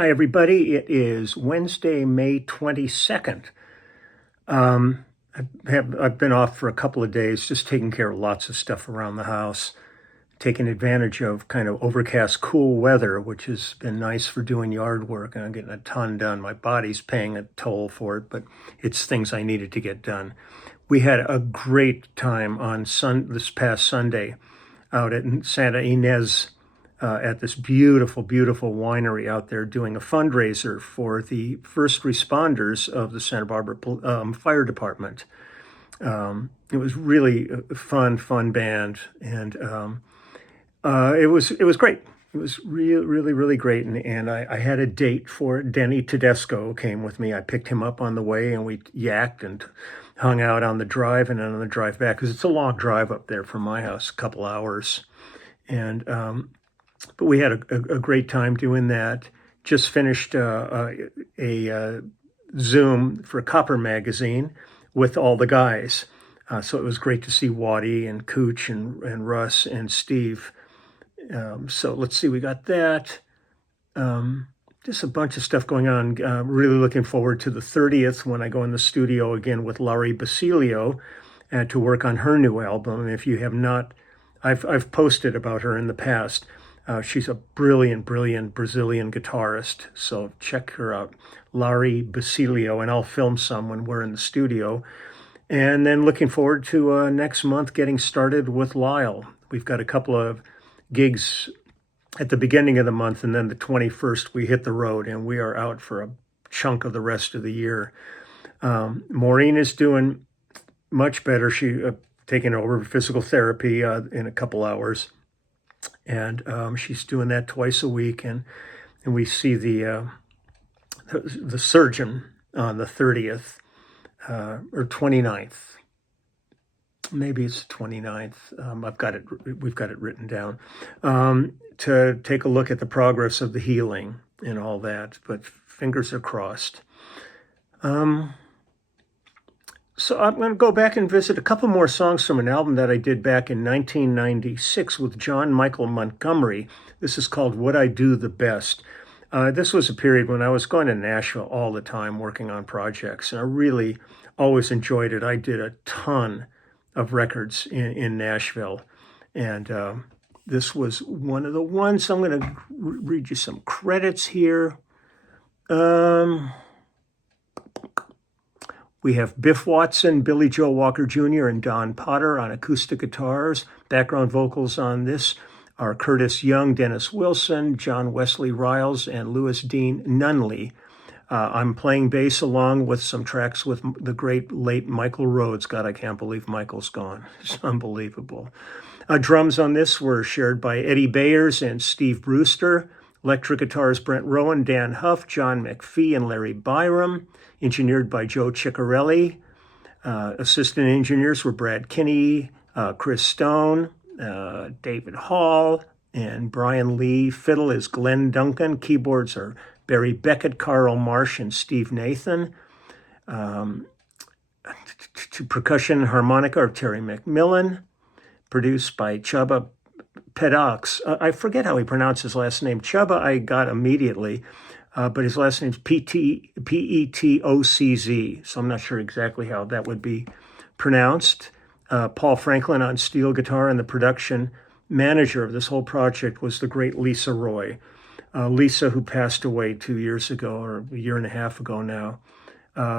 Hi, everybody. It is Wednesday, May 22nd. I've been off for a couple of days, just taking care of lots of stuff around the house, taking advantage of kind of overcast, cool weather, which has been nice for doing yard work, and I'm getting a ton done. My body's paying a toll for it, but it's things I needed to get done. We had a great time on this past Sunday out at Santa Ynez at this beautiful, beautiful winery out there doing a fundraiser for the first responders of the Santa Barbara Fire Department. It was really a fun band, and it was great. It was really great, and I had a date for it. Denny Tedesco came with me. I picked him up on the way, and we yacked and hung out on the drive and then on the drive back, because it's a long drive up there from my house, a couple hours. And but we had a great time doing that. Just finished a Zoom for Copper Magazine with all the guys. So it was great to see Waddy and Cooch and Russ and Steve. So let's see, we got that. Just a bunch of stuff going on. Really looking forward to the 30th when I go in the studio again with Laurie Basilio to work on her new album. If you have not, I've posted about her in the past. She's a brilliant Brazilian guitarist, so check her out, Laurie Basilio, and I'll film some when we're in the studio. And then looking forward to next month getting started with Lyle. We've got a couple of gigs at the beginning of the month, and then the 21st we hit the road, and we are out for a chunk of the rest of the year. Maureen is doing much better. She taking over physical therapy in a couple hours. And she's doing that twice a week, and we see the surgeon on the 30th or 29th. Maybe it's the 29th. We've got it written down to take a look at the progress of the healing and all that. But fingers are crossed. So I'm going to go back and visit a couple more songs from an album that I did back in 1996 with John Michael Montgomery. This is called What I Do the Best. This was a period when I was going to Nashville all the time working on projects, and I really always enjoyed it. I did a ton of records in Nashville, and this was one of the ones. I'm going to read you some credits here. We have Biff Watson, Billy Joe Walker Jr., and Don Potter on acoustic guitars. Background vocals on this are Curtis Young, Dennis Wilson, John Wesley Riles, and Louis Dean Nunley. I'm playing bass along with some tracks with the great late Michael Rhodes. God, I can't believe Michael's gone. It's unbelievable. Drums on this were shared by Eddie Bayers and Steve Brewster. Electric guitars, Brent Rowan, Dan Huff, John McPhee, and Larry Byram. Engineered by Joe Ciccarelli. Assistant engineers were Brad Kinney, Chris Stone, David Hall, and Brian Lee. Fiddle is Glenn Duncan. Keyboards are Barry Beckett, Carl Marsh, and Steve Nathan. Percussion harmonica are Terry McMillan. Produced by Chubba Pedox. I forget how he pronounced his last name. Chubba I got immediately. But his last name's Petocz, so I'm not sure exactly how that would be pronounced. Paul Franklin on steel guitar, and the production manager of this whole project was the great Lisa Roy. Lisa, who passed away 2 years ago, or a year and a half ago now,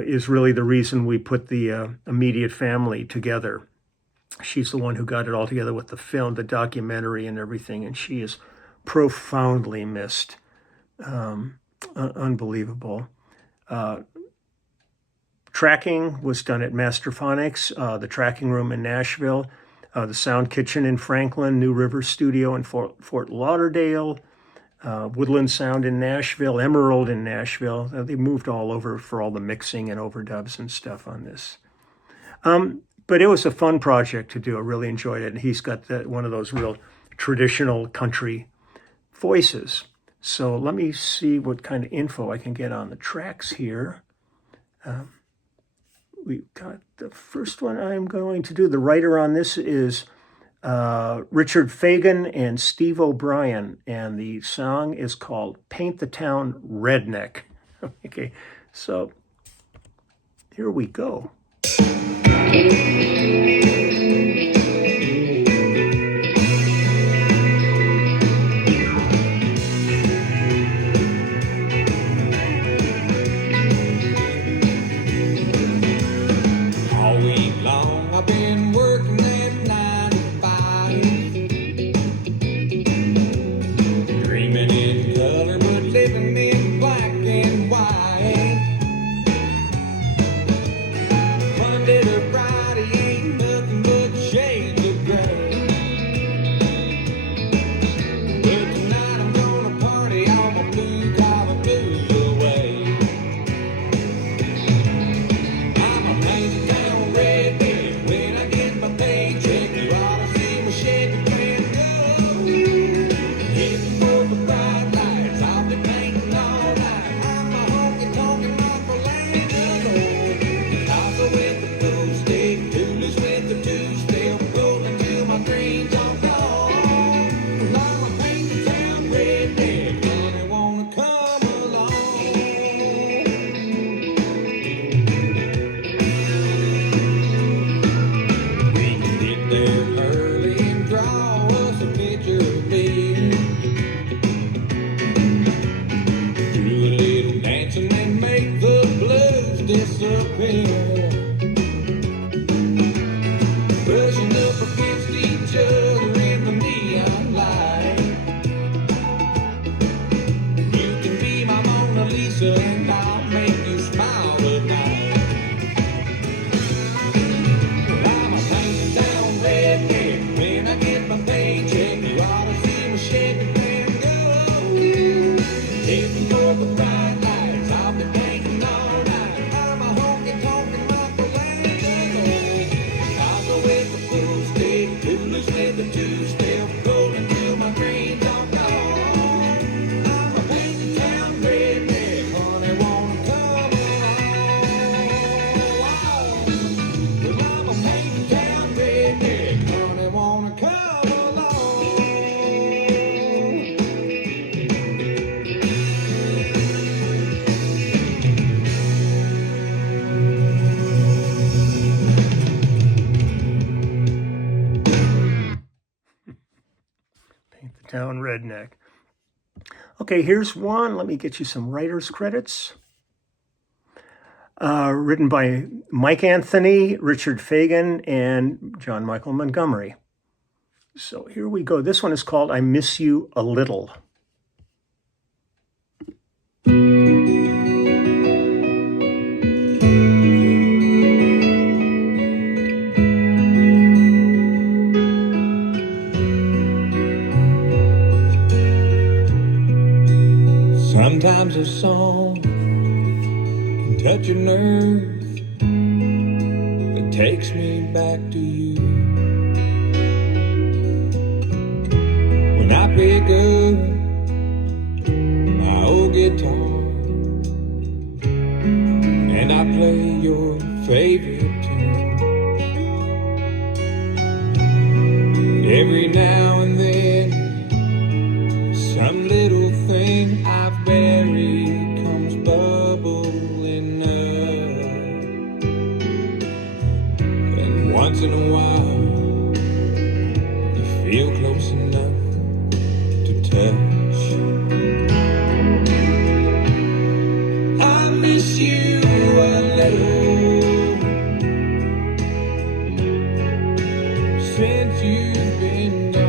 is really the reason we put the immediate family together. She's the one who got it all together with the film, the documentary, and everything, and she is profoundly missed. Unbelievable. Tracking was done at Masterphonics, the tracking room in Nashville, the Sound Kitchen in Franklin, New River Studio in Fort Lauderdale, Woodland Sound in Nashville, Emerald in Nashville. They moved all over for all the mixing and overdubs and stuff on this. But it was a fun project to do. I really enjoyed it. And he's got one of those real traditional country voices. So let me see what kind of info I can get on the tracks here. We've got the first one I'm going to do. The writer on this is Richard Fagan and Steve O'Brien, and the song is called Paint the Town Redneck. Okay, so here we go. Town Redneck. Okay, here's one. Let me get you some writer's credits. Written by Mike Anthony, Richard Fagan, and John Michael Montgomery. So here we go. This one is called I Miss You a Little. Sometimes a song can touch a nerve that takes me back to you. When I pick up my old guitar and I play your favorite tune, every now and then some little thing I've buried comes bubbling up, and once in a while you feel close enough to touch. I miss you a little since you've been gone.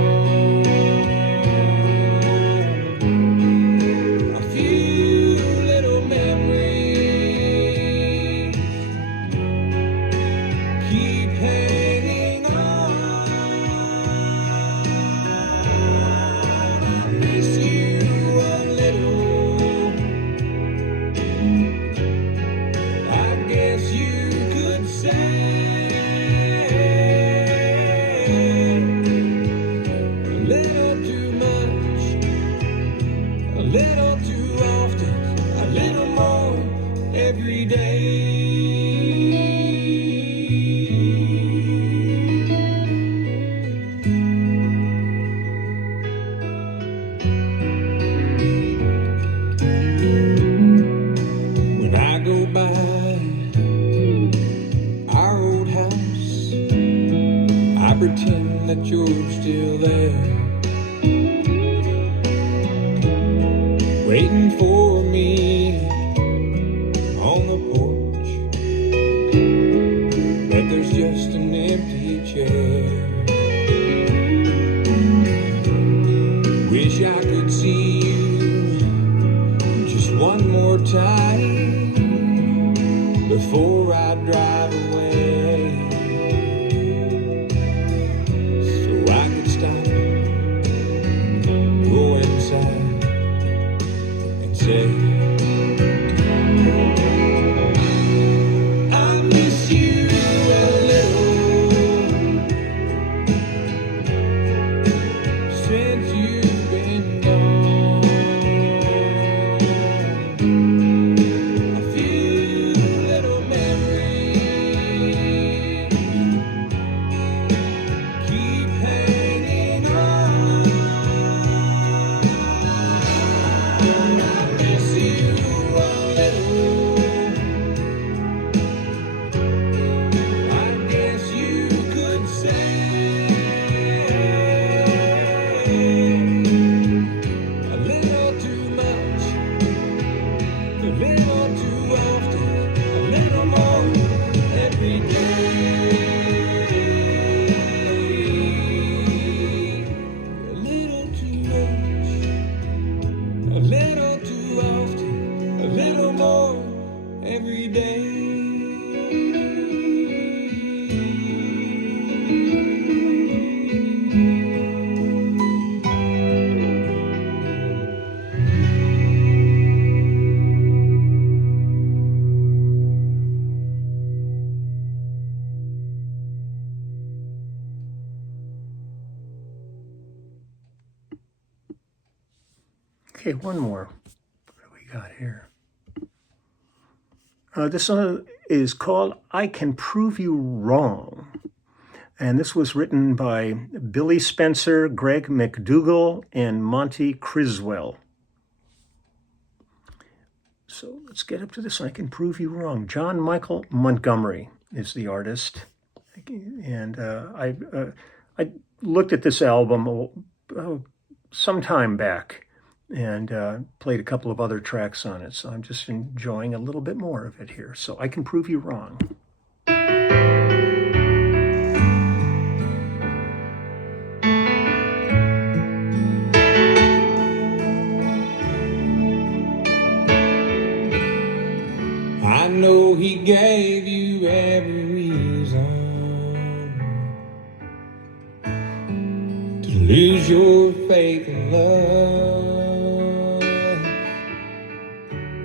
When I go by our old house, I pretend that you're still there, waiting for me on the porch. But there's just an empty chair. Wish I could see you just one more time before I drive away, so I could stop, go inside and say, I miss you a little since you've been gone. A few little memories keep hanging on. I miss you a little. I guess you could say a little too much, a little too often, a little more every day. A little too much, a little too often, a little more every day. Okay, one more. What do we got here? This one is called I Can Prove You Wrong. And this was written by Billy Spencer, Greg McDougall, and Monty Criswell. So let's get up to this. I Can Prove You Wrong. John Michael Montgomery is the artist. And I looked at this album some time back and played a couple of other tracks on it. So I'm just enjoying a little bit more of it here. So I Can Prove You Wrong. I know he gave you every reason to lose your faith in love.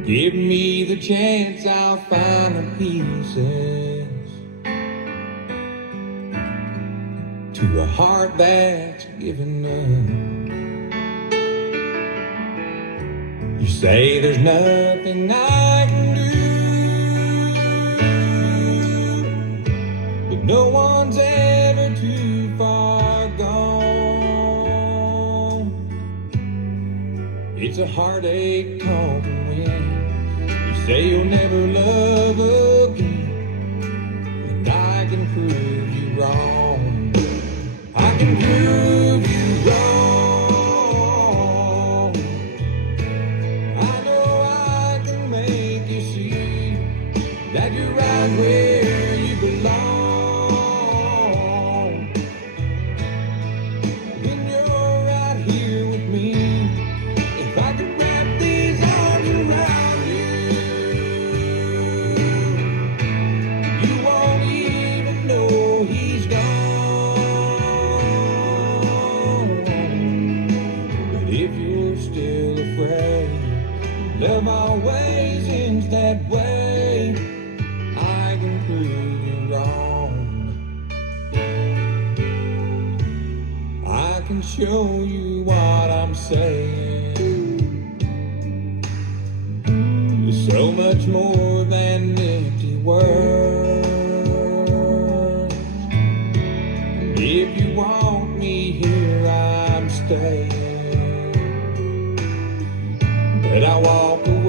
Give me the chance, I'll find the pieces to a heart that's given up. You say there's nothing I can do, but no one's ever too far gone. It's a heartache talking when you say you'll never love again, and I can prove you wrong. I can prove you wrong. I know I can make you see that you're right where you belong. When you're right here with me, if I could wrap these arms around you, you won't even know he's gone. But if you're still afraid, love always ends that way. I can prove you wrong. I can show you what I'm saying. There's so much more than empty words. And if you want me here, I'm staying. But I walk away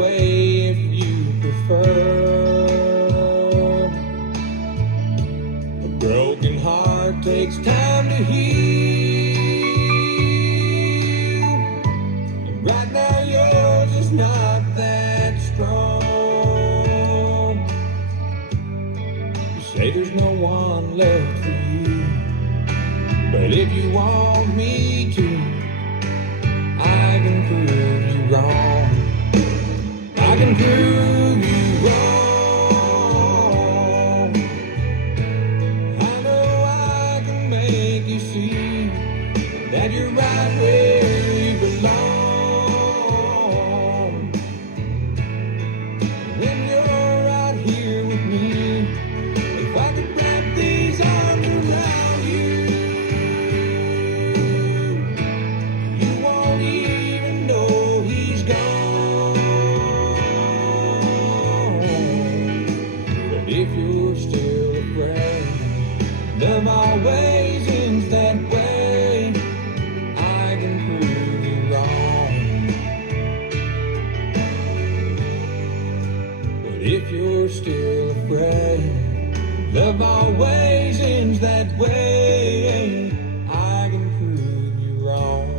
can prove you wrong. I know I can make you see that you're right where you belong. When you're right here with me, if I could wrap these arms around you, you won't even know he's gone. But if you're still afraid, love always ends that way. I can prove you wrong. But if you're still afraid, love always ends that way. I can prove you wrong.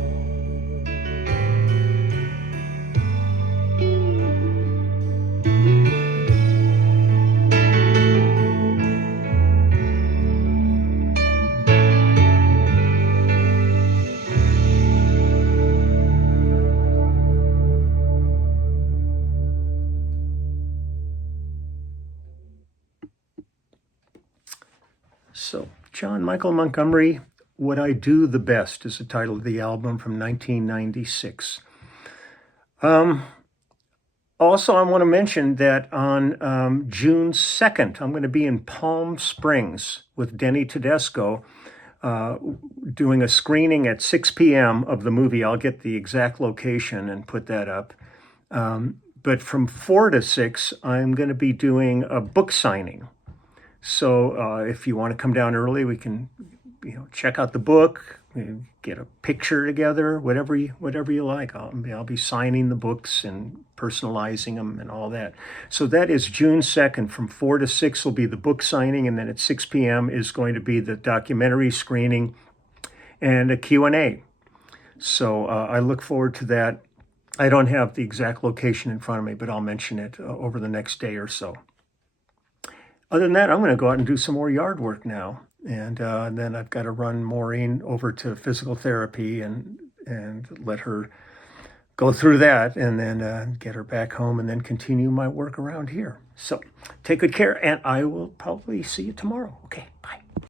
So, John Michael Montgomery, What I Do the Best is the title of the album from 1996. Also, I want to mention that on June 2nd, I'm going to be in Palm Springs with Denny Tedesco doing a screening at 6 p.m. of the movie. I'll get the exact location and put that up. But from 4 to 6, I'm going to be doing a book signing. So if you want to come down early, we can, check out the book, get a picture together, whatever you like. I'll be signing the books and personalizing them and all that. So that is June 2nd. From 4 to 6 will be the book signing, and then at 6 p.m. is going to be the documentary screening and a Q&A. So I look forward to that. I don't have the exact location in front of me, but I'll mention it over the next day or so. Other than that, I'm going to go out and do some more yard work now. And then I've got to run Maureen over to physical therapy and let her go through that, and then get her back home, and then continue my work around here. So take good care, and I will probably see you tomorrow. Okay, bye.